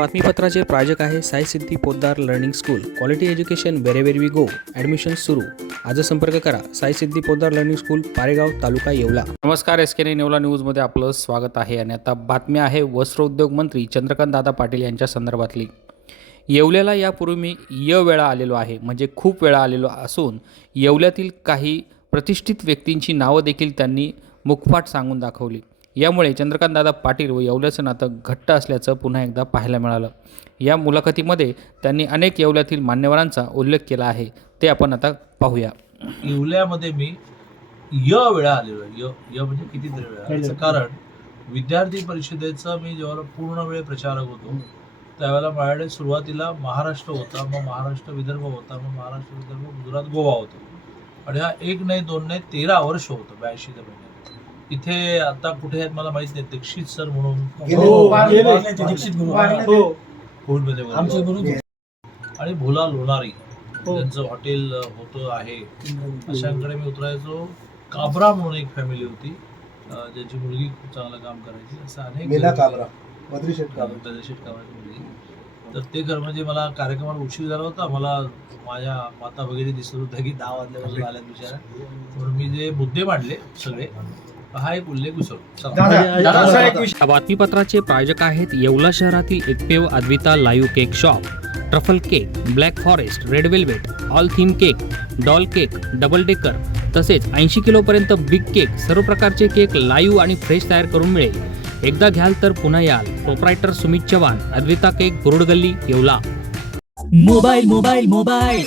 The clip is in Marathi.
बातमीपत्राचे प्रायोजक आहे Sai Siddhi Podar learning school. Quality education wherever we go admission सुरू. आज संपर्क करा. Sai Siddhi Podar learning school Paregaon taluka Yeola. नमस्कार एस के नेवला न्यूजमध्ये आपलं स्वागत आहे. आणि आता बातमी आहे वस्त्रोद्योग मंत्री चंद्रकांत दादा पाटील यांच्या संदर्भातली. येवल्याला यापूर्वी मी य वेळा आलेलो आहे. म्हणजे खूप वेळा आलेलो असून येवल्यातील काही प्रतिष्ठित व्यक्तींची नावं देखील त्यांनी मुखपाठ सांगून दाखवली. यामुळे चंद्रकांतदादा पाटील व येवल्याचं नातं घट्ट असल्याचं पुन्हा एकदा पाहायला मिळालं. या मुलाखतीमध्ये त्यांनी अनेक येवल्यातील मान्यवरांचा उल्लेख केला आहे. ते आपण आता पाहूया. येवल्यामध्ये मी य वेळा आलेलो य य म्हणजे कितीतरी वेळा याचं कारण विद्यार्थी परिषदेचा मी जेव्हा पूर्ण वेळ प्रचारक होतो त्यावेळेला माझ्याकडे सुरुवातीला महाराष्ट्र होता मग महाराष्ट्र विदर्भ होता मग महाराष्ट्र विदर्भ गुजरात गोवा होतो. आणि हा एक नाही दोन नाही तेरा वर्ष होतं ब्याऐंशी ते महिन्यात इथे आता कुठे आहेत मला माहीत नाही. दीक्षित सर म्हणून. हो, ते दीक्षित हो. आणि भोला लोणारी. हो. त्यांचं हॉटेल होतं आहे. अशांकडे मी उतरायचो. काबरा म्हणून एक फॅमिली होती. अं, ज्याची मुलगी खूप चांगलं काम करायची. असं अनेक मीना काबरा. बद्रीशेठ काबरा. काबरा काबराची मुलगी. तर ते खरं म्हणजे मला कार्यक्रमाला उशीर झाला होता. मला माझ्या माता वगैरे दिसत होत्या की दहा वाजल्यापासून आल्या बिचारा म्हणून मी जे मुद्दे मांडले सगळे हा एक उल्लेख या बातमीपत्राचे प्रायोजक आहेत येवला शहरातील एकमेव Advita live cake shop. Truffle cake black forest red velvet all theme cake doll cake double decker तसेच ऐंशी किलोपर्यंत बिग केक सर्व प्रकारचे केक लाईव्ह आणि फ्रेश तयार करून मिळेल. एकदा घ्याल तर पुन्हा याल. प्रोप्रायटर सुमित चव्हाण अद्विता केक गल्ली येवला. Mobile mobile mobile